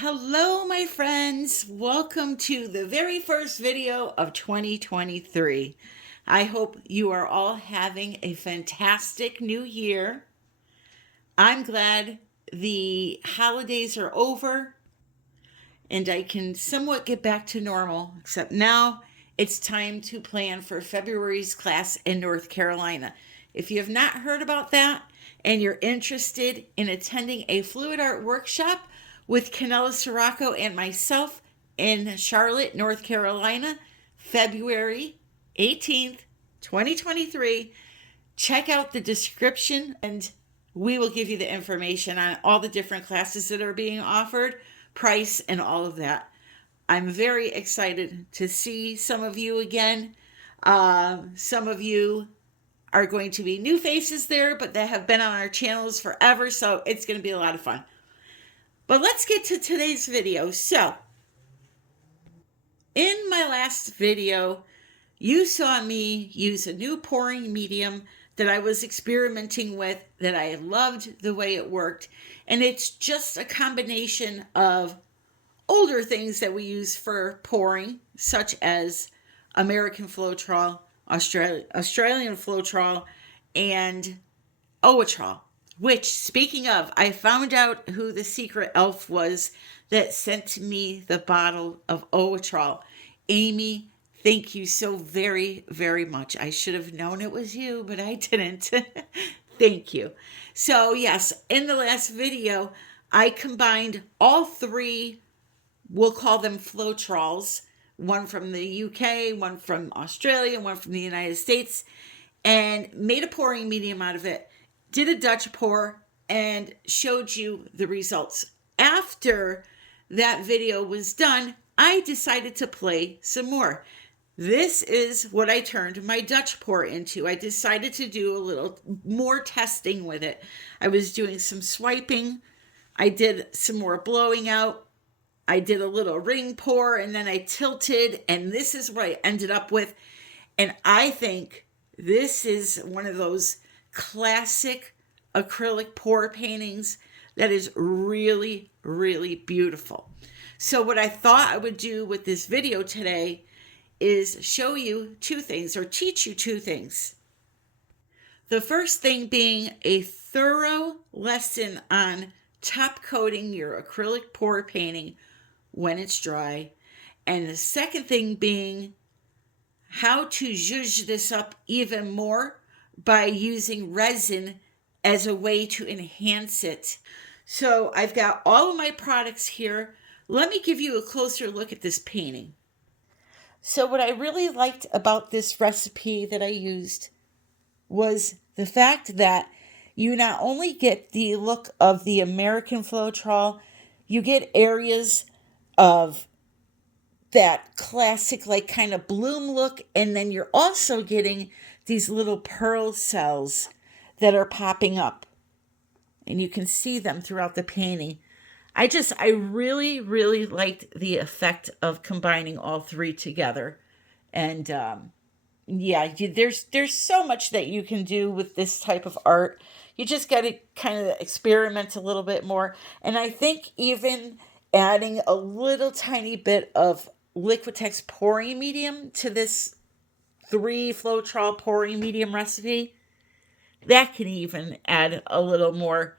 Hello, my friends. Welcome to the very first video of 2023. I hope you are all having a fantastic new year. I'm glad the holidays are over and I can somewhat get back to normal, except now it's time to plan for February's class in North Carolina. If you have not heard about that and you're interested in attending a fluid art workshop with Canella Sirocco and myself in Charlotte, North Carolina, February 18th, 2023, check out the description and we will give you the information on all the different classes that are being offered, price, and all of that. I'm very excited to see some of you again. Some of you are going to be new faces there, but that have been on our channels forever, so it's going to be a lot of fun. But let's get to today's video. So, in my last video, you saw me use a new pouring medium that I was experimenting with, that I loved the way it worked. And it's just a combination of older things that we use for pouring, such as American Floetrol, Australian Floetrol, and Owatrol. Which, speaking of, I found out who the secret elf was that sent me the bottle of Owatrol. Amy, thank you so very, very much. I should have known it was you, but I didn't. Thank you. So, yes, in the last video, I combined all three, we'll call them Floetrols, one from the UK, one from Australia, one from the United States, and made a pouring medium out of it. Did a Dutch pour and showed you the results. After that video was done, I decided to play some more. This is what I turned my Dutch pour into. I decided to do a little more testing with it. I was doing some swiping. I did some more blowing out. I did a little ring pour and then I tilted, and this is what I ended up with. And I think this is one of those classic acrylic pour paintings that is really, really beautiful. So what I thought I would do with this video today is show you two things, or teach you two things. The first thing being a thorough lesson on top coating your acrylic pour painting when it's dry. And the second thing being how to zhuzh this up even more by using resin as a way to enhance it. So I've got all of my products here. Let me give you a closer look at this painting. So what I really liked about this recipe that I used was the fact that you not only get the look of the American Floetrol, you get areas of that classic like kind of bloom look, and then you're also getting these little pearl cells that are popping up, and you can see them throughout the painting. I really, really liked the effect of combining all three together. And there's so much that you can do with this type of art. You just got to kind of experiment a little bit more. And I think even adding a little tiny bit of Liquitex pouring medium to this 3 Floetrol pouring medium recipe, that can even add a little more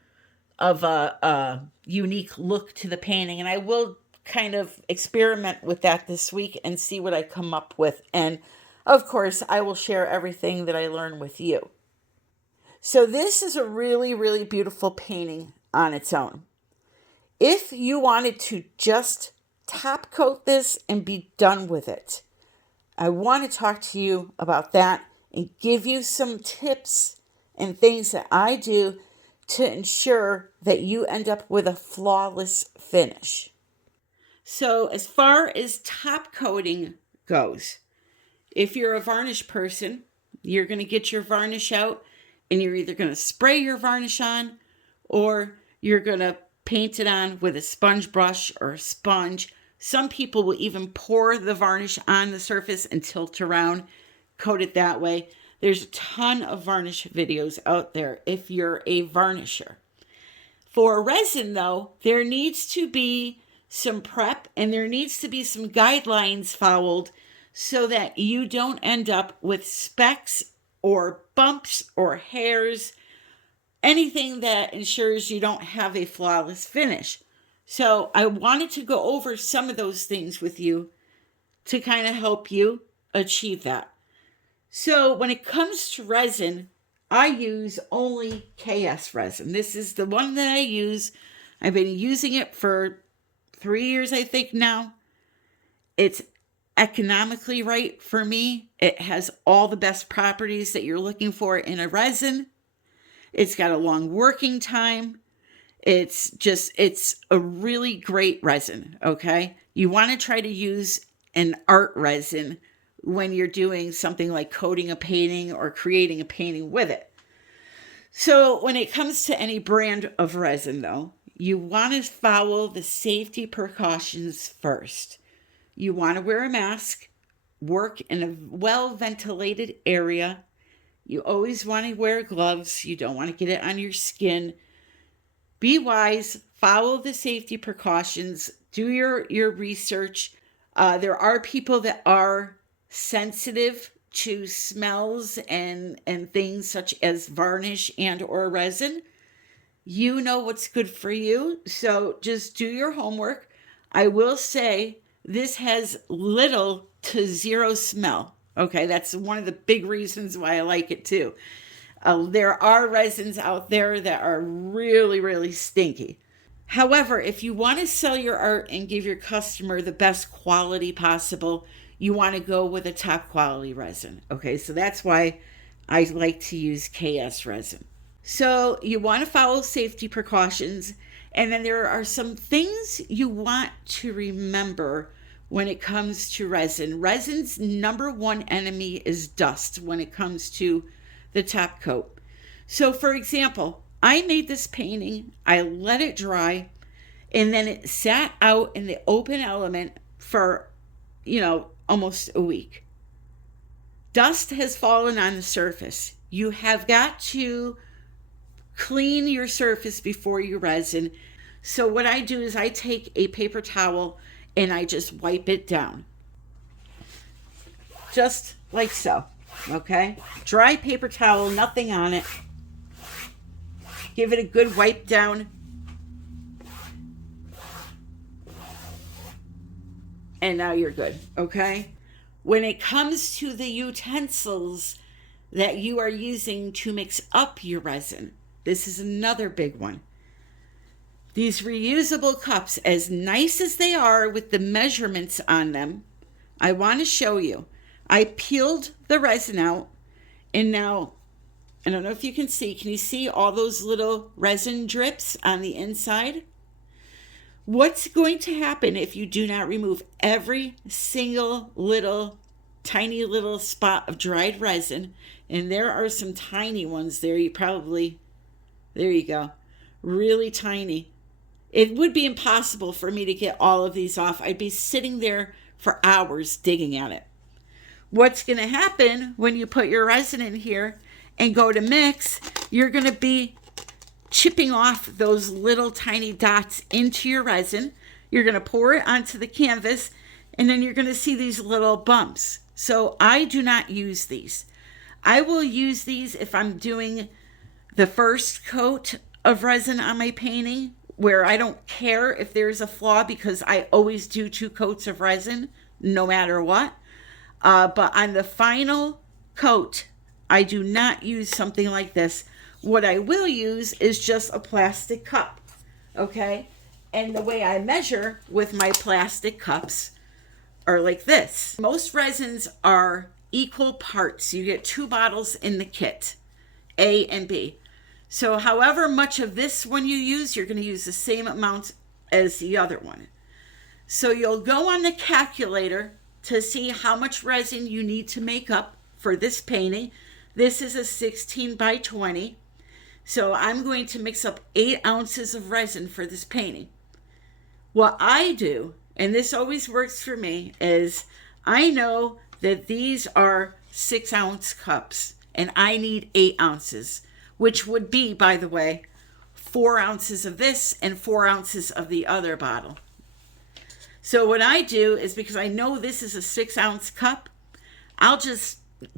of a unique look to the painting. And I will kind of experiment with that this week and see what I come up with. And of course, I will share everything that I learn with you. So this is a really, really beautiful painting on its own. If you wanted to just top coat this and be done with it, I want to talk to you about that and give you some tips and things that I do to ensure that you end up with a flawless finish. So as far as top coating goes, if you're a varnish person, you're going to get your varnish out and you're either going to spray your varnish on or you're going to paint it on with a sponge brush or a sponge. Some people will even pour the varnish on the surface and tilt around, coat it that way. There's a ton of varnish videos out there if you're a varnisher. For resin, though, there needs to be some prep, and there needs to be some guidelines followed so that you don't end up with specks or bumps or hairs, anything that ensures you don't have a flawless finish. So I wanted to go over some of those things with you to kind of help you achieve that. So when it comes to resin, I use only KS resin. This is the one that I use. I've been using it for 3 years, I think now. It's economically right for me. It has all the best properties that you're looking for in a resin. It's got a long working time. It's a really great resin, okay? You want to try to use an art resin when you're doing something like coating a painting or creating a painting with it. So when it comes to any brand of resin, though, you want to follow the safety precautions first. You want to wear a mask, work in a well-ventilated area. You always want to wear gloves. You don't want to get it on your skin. Be wise, follow the safety precautions, do your research. There are people that are sensitive to smells and things such as varnish and or resin. You know what's good for you, so just do your homework. I will say this has little to zero smell. Okay, that's one of the big reasons why I like it too. There are resins out there that are really, really stinky. However, if you want to sell your art and give your customer the best quality possible, you want to go with a top quality resin. Okay, so that's why I like to use KS resin. So you want to follow safety precautions, and then there are some things you want to remember when it comes to resin. Resin's number one enemy is dust when it comes to the top coat. So for example, I made this painting, I let it dry, and then it sat out in the open element for, almost a week. Dust has fallen on the surface. You have got to clean your surface before you resin. So what I do is I take a paper towel and I just wipe it down. Just like so, okay? Dry paper towel, nothing on it. Give it a good wipe down. And now you're good, okay? When it comes to the utensils that you are using to mix up your resin, this is another big one. These reusable cups, as nice as they are with the measurements on them, I want to show you. I peeled the resin out, and now, I don't know if you can you see all those little resin drips on the inside? What's going to happen if you do not remove every single tiny little spot of dried resin? And there are some tiny ones there. There you go. Really tiny. It would be impossible for me to get all of these off. I'd be sitting there for hours digging at it. What's going to happen when you put your resin in here and go to mix, you're going to be chipping off those little tiny dots into your resin. You're going to pour it onto the canvas, and then you're going to see these little bumps. So I do not use these. I will use these if I'm doing the first coat of resin on my painting, where I don't care if there's a flaw because I always do 2 coats of resin no matter what. But on the final coat, I do not use something like this. What I will use is just a plastic cup, okay? And the way I measure with my plastic cups are like this. Most resins are equal parts. You get 2 bottles in the kit, A and B. So however much of this one you use, you're going to use the same amount as the other one. So you'll go on the calculator to see how much resin you need to make up for this painting. This is a 16 by 20. So I'm going to mix up 8 ounces of resin for this painting. What I do, and this always works for me, is I know that these are 6-ounce cups and I need 8 ounces, which would be, by the way, 4 ounces of this and 4 ounces of the other bottle. So what I do is, because I know this is a 6-ounce cup, I'll just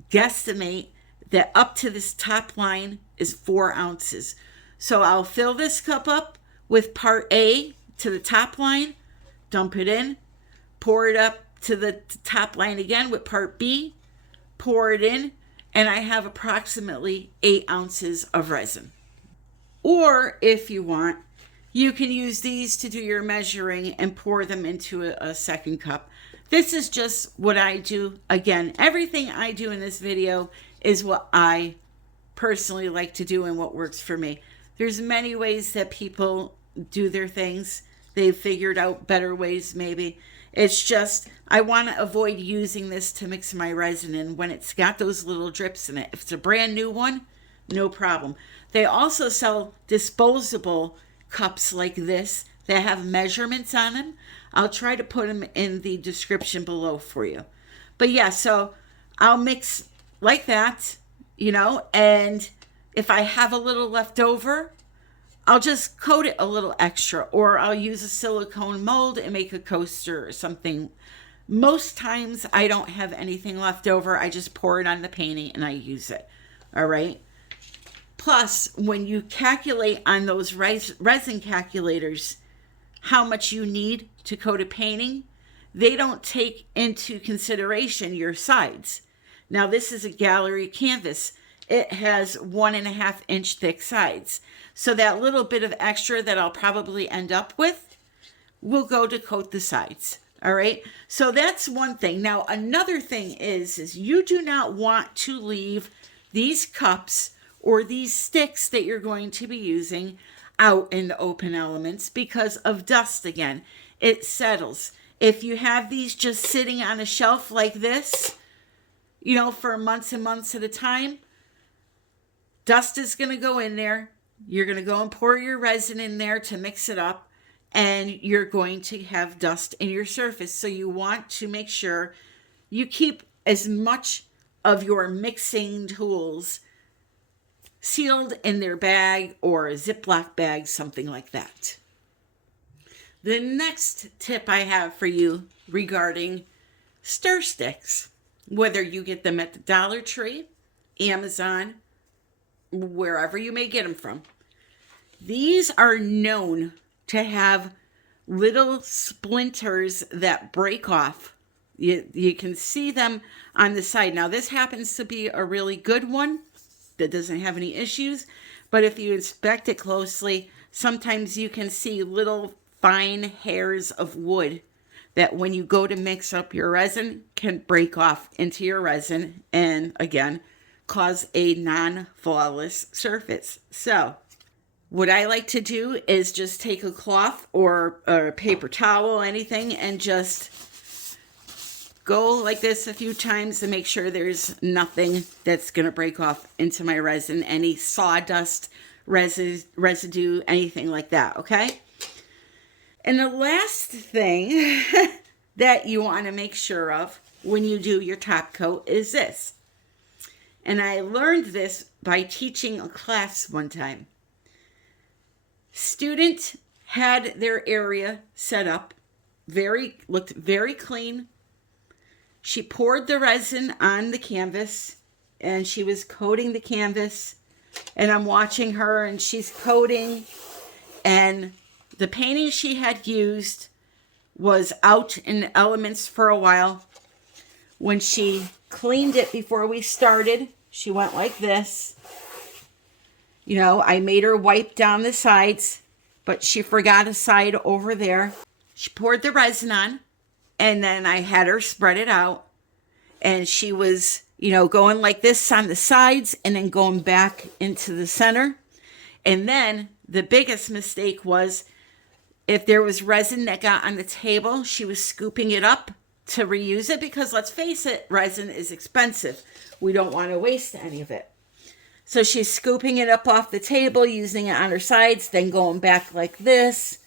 guesstimate that up to this top line is 4 ounces. So I'll fill this cup up with part A to the top line, dump it in, pour it up to the top line again with part B, pour it in, and I have approximately 8 ounces of resin. Or if you want, you can use these to do your measuring and pour them into a second cup. This is just what I do. Again, everything I do in this video is what I personally like to do and what works for me. There's many ways that people do their things. They've figured out better ways maybe. It's just, I want to avoid using this to mix my resin in when it's got those little drips in it. If it's a brand new one, no problem. They also sell disposable cups like this that have measurements on them. I'll try to put them in the description below for you. But yeah, so I'll mix like that, and if I have a little left over, I'll just coat it a little extra, or I'll use a silicone mold and make a coaster or something. Most times I don't have anything left over. I just pour it on the painting and I use it. All right. Plus, when you calculate on those resin calculators how much you need to coat a painting, they don't take into consideration your sides. Now, this is a gallery canvas. It has 1.5 inch thick sides. So that little bit of extra that I'll probably end up with will go to coat the sides. All right. So that's one thing. Now, another thing is you do not want to leave these cups or these sticks that you're going to be using out in the open elements because of dust again. It settles. If you have these just sitting on a shelf like this, for months and months at a time, dust is going to go in there. You're going to go and pour your resin in there to mix it up, and you're going to have dust in your surface. So you want to make sure you keep as much of your mixing tools sealed in their bag or a Ziploc bag, something like that. The next tip I have for you regarding stir sticks, whether you get them at the Dollar Tree, Amazon, wherever you may get them from, these are known to have little splinters that break off. You can see them on the side. Now, this happens to be a really good one that doesn't have any issues, but if you inspect it closely, sometimes you can see little fine hairs of wood that when you go to mix up your resin can break off into your resin and again cause a non-flawless surface. So what I like to do is just take a cloth or a paper towel, anything, and just go like this a few times to make sure there's nothing that's going to break off into my resin, any sawdust, residue, anything like that, okay? And the last thing that you want to make sure of when you do your top coat is this. And I learned this by teaching a class one time. Student had their area set up, looked very clean. She poured the resin on the canvas and she was coating the canvas, and I'm watching her and she's coating, and the painting she had used was out in the elements for a while. When she cleaned it before we started, she went like this. I made her wipe down the sides, but she forgot a side over there. She poured the resin on, and then I had her spread it out, and she was, going like this on the sides and then going back into the center. And then the biggest mistake was if there was resin that got on the table, she was scooping it up to reuse it because, let's face it, resin is expensive. We don't want to waste any of it. So she's scooping it up off the table, using it on her sides, then going back like this.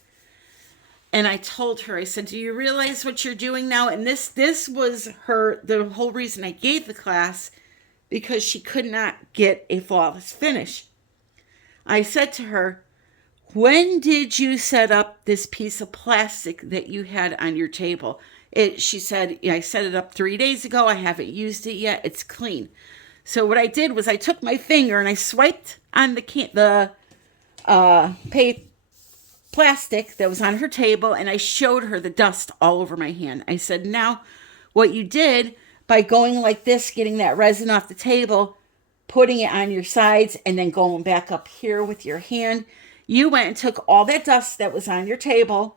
And I told her, I said, do you realize what you're doing now? And this was the whole reason I gave the class, because she could not get a flawless finish. I said to her, when did you set up this piece of plastic that you had on your table? She said, I set it up 3 days ago. I haven't used it yet. It's clean. So what I did was I took my finger and I swiped on the plastic that was on her table, and I showed her the dust all over my hand. I said, now what you did by going like this, getting that resin off the table, putting it on your sides, and then going back up here with your hand, you went and took all that dust that was on your table,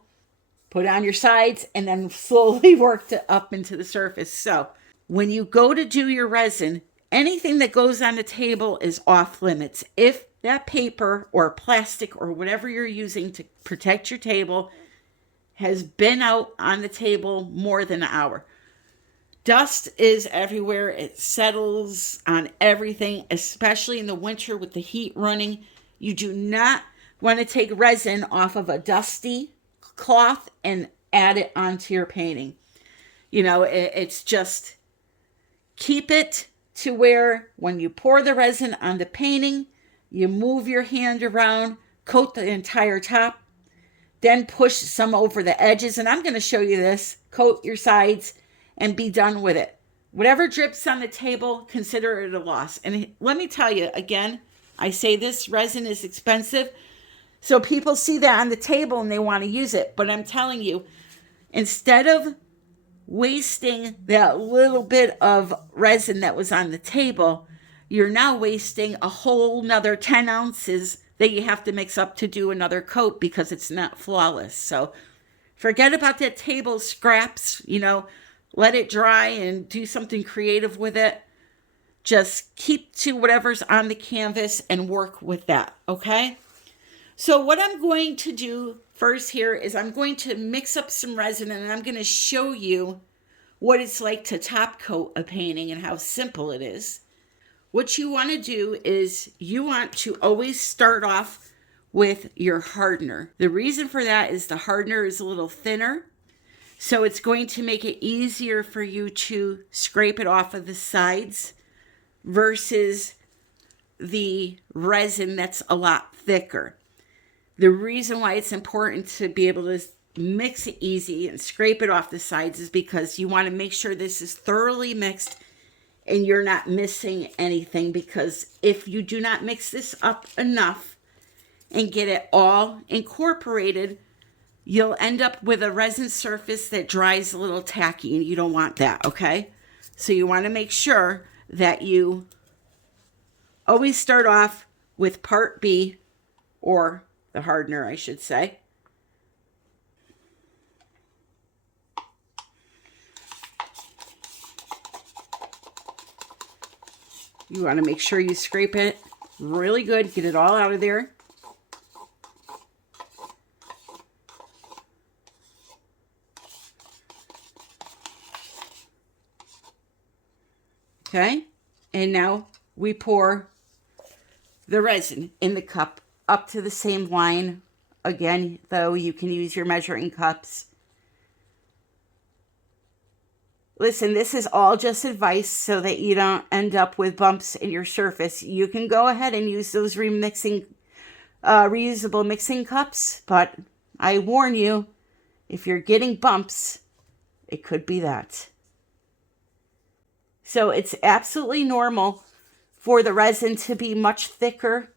put it on your sides, and then slowly worked it up into the surface. So when you go to do your resin, anything that goes on the table is off limits. If that paper or plastic or whatever you're using to protect your table has been out on the table more than an hour, dust is everywhere. It settles on everything, especially in the winter with the heat running. You do not want to take resin off of a dusty cloth and add it onto your painting. It's just keep it to where when you pour the resin on the painting, you move your hand around, coat the entire top, then push some over the edges. And I'm going to show you this. Coat your sides and be done with it. Whatever drips on the table, consider it a loss. And let me tell you again, I say this resin is expensive. So people see that on the table and they want to use it. But I'm telling you, instead of wasting that little bit of resin that was on the table, you're now wasting a whole nother 10 ounces that you have to mix up to do another coat because it's not flawless. So forget about that table scraps, let it dry and do something creative with it. Just keep to whatever's on the canvas and work with that, okay? So what I'm going to do first here is I'm going to mix up some resin, and I'm going to show you what it's like to top coat a painting and how simple it is. What you want to do is you want to always start off with your hardener. The reason for that is the hardener is a little thinner, so it's going to make it easier for you to scrape it off of the sides versus the resin that's a lot thicker. The reason why it's important to be able to mix it easy and scrape it off the sides is because you want to make sure this is thoroughly mixed and you're not missing anything, because if you do not mix this up enough and get it all incorporated, you'll end up with a resin surface that dries a little tacky, and you don't want that, okay? So you want to make sure that you always start off with part B, or the hardener, I should say. You want to make sure you scrape it really good, get it all out of there. Okay, and now we pour the resin in the cup up to the same line. Again, though, you can use your measuring cups. Listen, this is all just advice so that you don't end up with bumps in your surface. You can go ahead and use those reusable mixing cups, but I warn you, if you're getting bumps, it could be that. So it's absolutely normal for the resin to be much thicker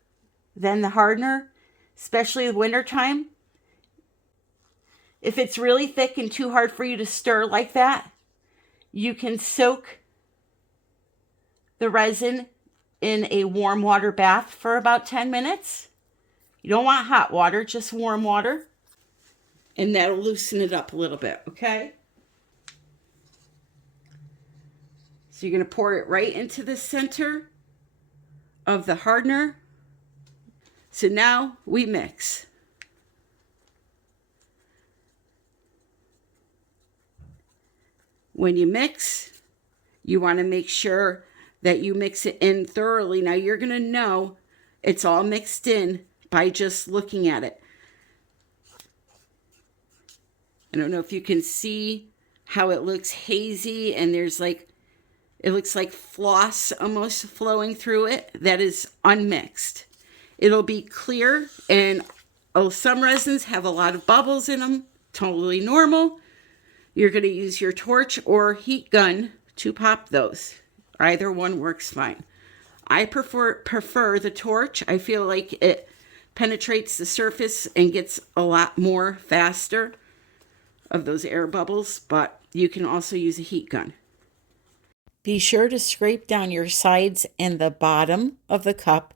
than the hardener, especially in the wintertime. If it's really thick and too hard for you to stir like that, you can soak the resin in a warm water bath for about 10 minutes. You don't want hot water, just warm water. And that'll loosen it up a little bit, okay? So you're going to pour it right into the center of the hardener. So now we mix. When you mix, you want to make sure that you mix it in thoroughly. Now you're going to know it's all mixed in by just looking at it. I don't know if you can see how it looks hazy and there's like, it looks like floss almost flowing through it. That is unmixed. It'll be clear and some resins have a lot of bubbles in them, totally normal. You're going to use your torch or heat gun to pop those. Either one works fine. I prefer the torch. I feel like it penetrates the surface and gets a lot more faster of those air bubbles, but you can also use a heat gun. Be sure to scrape down your sides and the bottom of the cup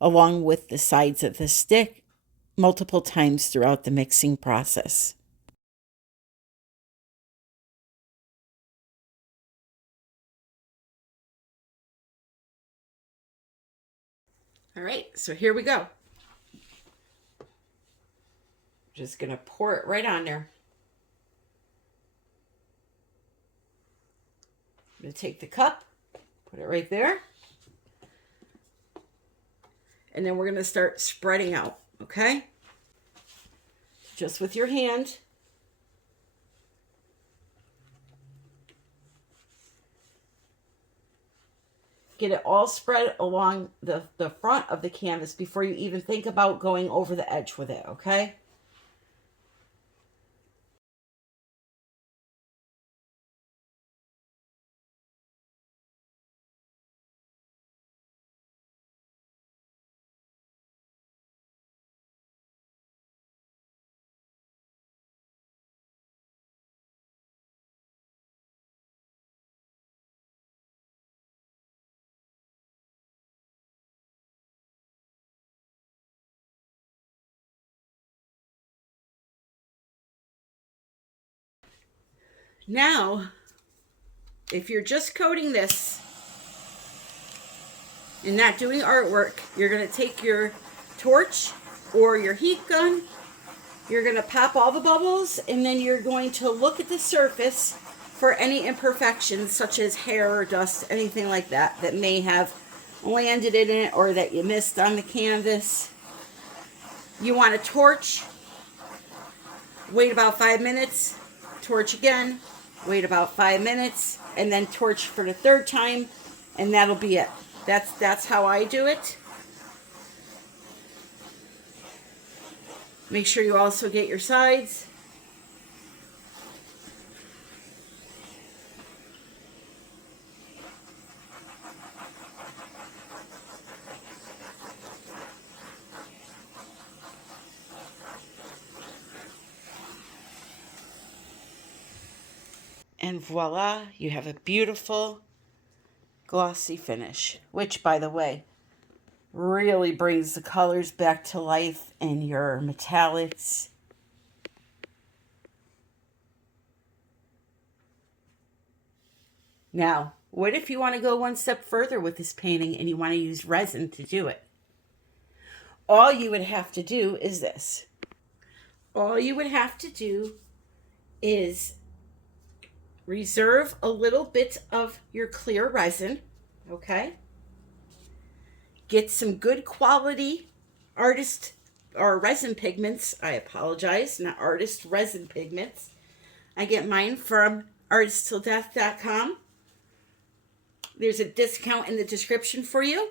along with the sides of the stick multiple times throughout the mixing process. All right, so here we go. Just gonna pour it right on there. I'm gonna take the cup, put it right there, and then we're gonna start spreading out, okay? Just with your hand. Get it all spread along the front of the canvas before you even think about going over the edge with it, okay? Now, if you're just coating this and not doing artwork, you're going to take your torch or your heat gun, you're going to pop all the bubbles, and then you're going to look at the surface for any imperfections such as hair or dust, anything like that that may have landed in it or that you missed on the canvas. You want to torch, wait about 5 minutes, torch again, wait about 5 minutes, and then torch for the third time, and that'll be it. That's how I do it. Make sure you also get your sides. And voila, you have a beautiful glossy finish, which, by the way, really brings the colors back to life in your metallics. Now, what if you want to go one step further with this painting and you want to use resin to do it? All you would have to do is this. All you would have to do is reserve a little bit of your clear resin, okay? Get some good quality artist or resin pigments. I apologize, not artist, resin pigments. I get mine from artisttilldeath.com. There's a discount in the description for you.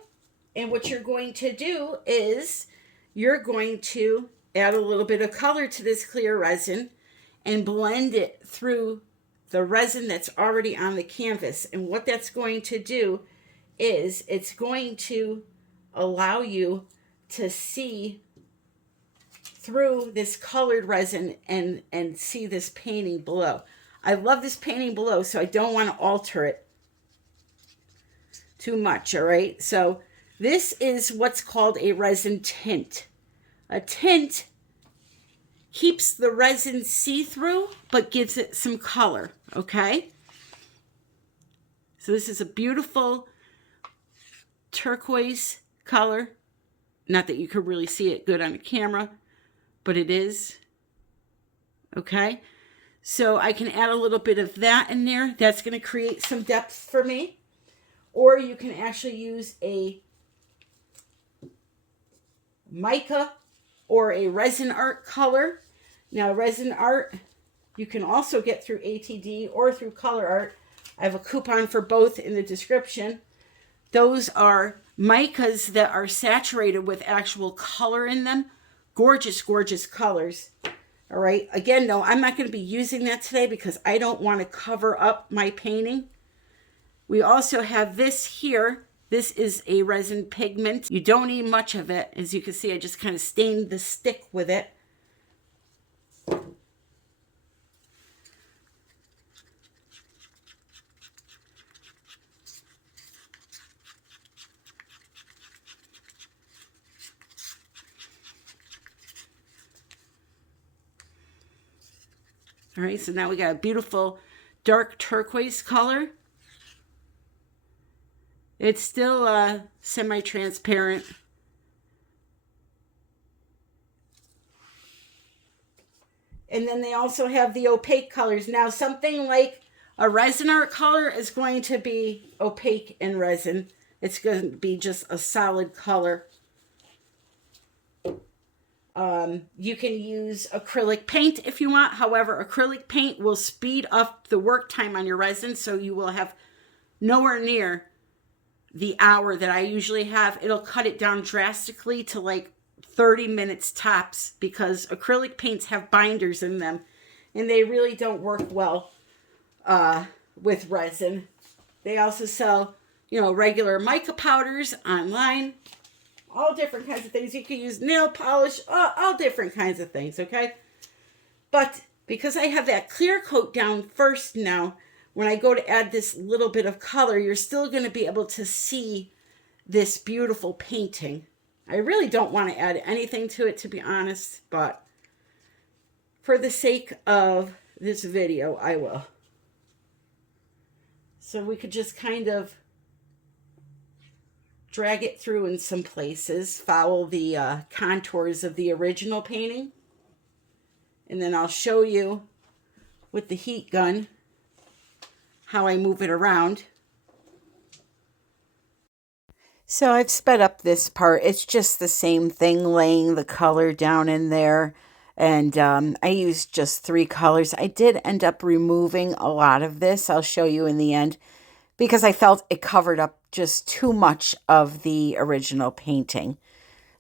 And what you're going to do is you're going to add a little bit of color to this clear resin and blend it through the resin that's already on the canvas. And what that's going to do is it's going to allow you to see through this colored resin and see this painting below. I love this painting below, so I don't want to alter it too much, all right? So this is what's called a resin tint. A tint keeps the resin see-through, but gives it some color, okay? So this is a beautiful turquoise color. Not that you could really see it good on the camera, but it is, okay? So I can add a little bit of that in there. That's going to create some depth for me. Or you can actually use a mica or a resin art color. Now, resin art, you can also get through ATD or through Color Art. I have a coupon for both in the description. Those are micas that are saturated with actual color in them. gorgeous, gorgeous colors. All right. Again, no, I'm not going to be using that today because I don't want to cover up my painting. We also have this here. This is a resin pigment. You don't need much of it. As you can see, I just kind of stained the stick with it. All right, so now we got a beautiful dark turquoise color. It's still semi-transparent. And then they also have the opaque colors. Now, something like a resin art color is going to be opaque in resin. It's going to be just a solid color. You can use acrylic paint if you want. However, acrylic paint will speed up the work time on your resin, so you will have nowhere near the hour that I usually have. It'll cut it down drastically to like 30 minutes tops, because acrylic paints have binders in them and they really don't work well with resin. They also sell, regular mica powders online. All different kinds of things. You can use nail polish, all different kinds of things, okay? But because I have that clear coat down first now, when I go to add this little bit of color, you're still going to be able to see this beautiful painting. I really don't want to add anything to it, to be honest, but for the sake of this video, I will. So we could just kind of drag it through in some places, follow the contours of the original painting. And then I'll show you with the heat gun how I move it around. So I've sped up this part. It's just the same thing, laying the color down in there. And I used just 3 colors. I did end up removing a lot of this. I'll show you in the end, because I felt it covered up just too much of the original painting.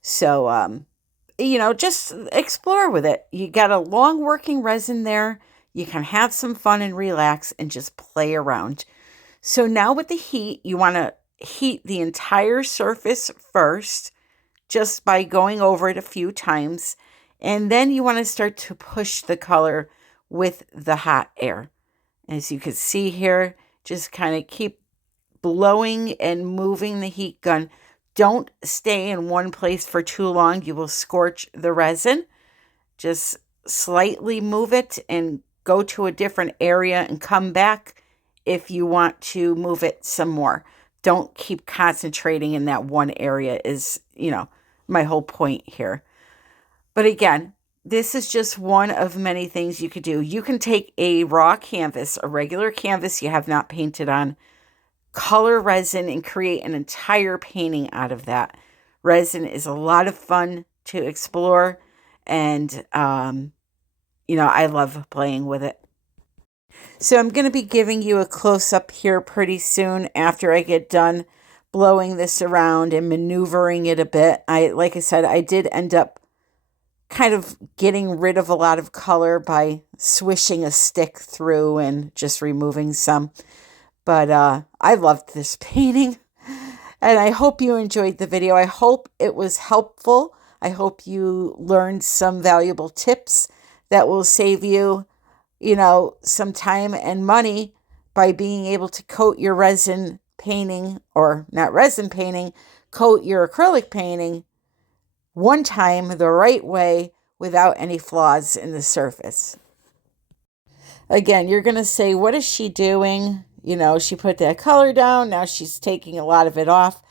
So, just explore with it. You got a long working resin there. You can have some fun and relax and just play around. So now with the heat, you want to heat the entire surface first, just by going over it a few times. And then you want to start to push the color with the hot air. As you can see here, just kind of keep blowing and moving the heat gun. Don't stay in one place for too long. You will scorch the resin. Just slightly move it and go to a different area and come back if you want to move it some more. Don't keep concentrating in that one area is, my whole point here. But again, this is just one of many things you could do. You can take a raw canvas, a regular canvas you have not painted on, color resin, and create an entire painting out of that. Resin is a lot of fun to explore, and, I love playing with it. So I'm going to be giving you a close-up here pretty soon after I get done blowing this around and maneuvering it a bit. Like I said, I did end up kind of getting rid of a lot of color by swishing a stick through and just removing some. But I loved this painting, and I hope you enjoyed the video. I hope it was helpful. I hope you learned some valuable tips that will save you, some time and money by being able to coat your resin painting, or not resin painting, coat your acrylic painting one time the right way without any flaws in the surface. Again, you're going to say, what is she doing? She put that color down. Now she's taking a lot of it off.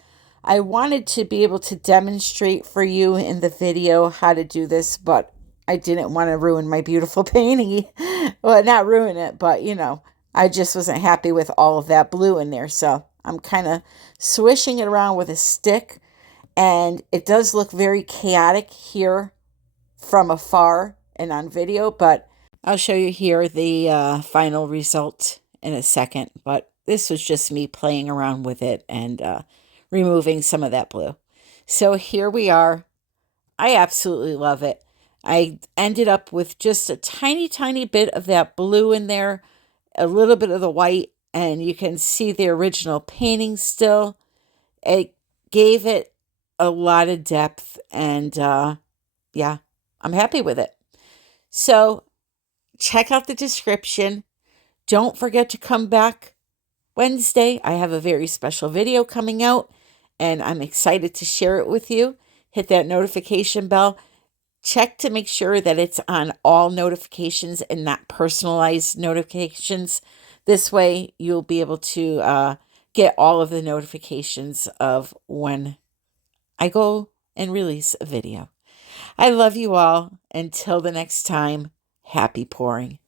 I wanted to be able to demonstrate for you in the video how to do this, but I didn't want to ruin my beautiful painting. Well, not ruin it, but, I just wasn't happy with all of that blue in there. So I'm kind of swishing it around with a stick, and it does look very chaotic here from afar and on video, but I'll show you here the final result in a second. But this was just me playing around with it and removing some of that blue. So here we are. I absolutely love it. I ended up with just a tiny, tiny bit of that blue in there, a little bit of the white, and you can see the original painting still. It gave it a lot of depth, and yeah, I'm happy with it. So check out the description. Don't forget to come back Wednesday. I have a very special video coming out, and I'm excited to share it with you. Hit that notification bell. Check to make sure that it's on all notifications and not personalized notifications. This way, you'll be able to get all of the notifications of when I go and release a video. I love you all. Until the next time, happy pouring.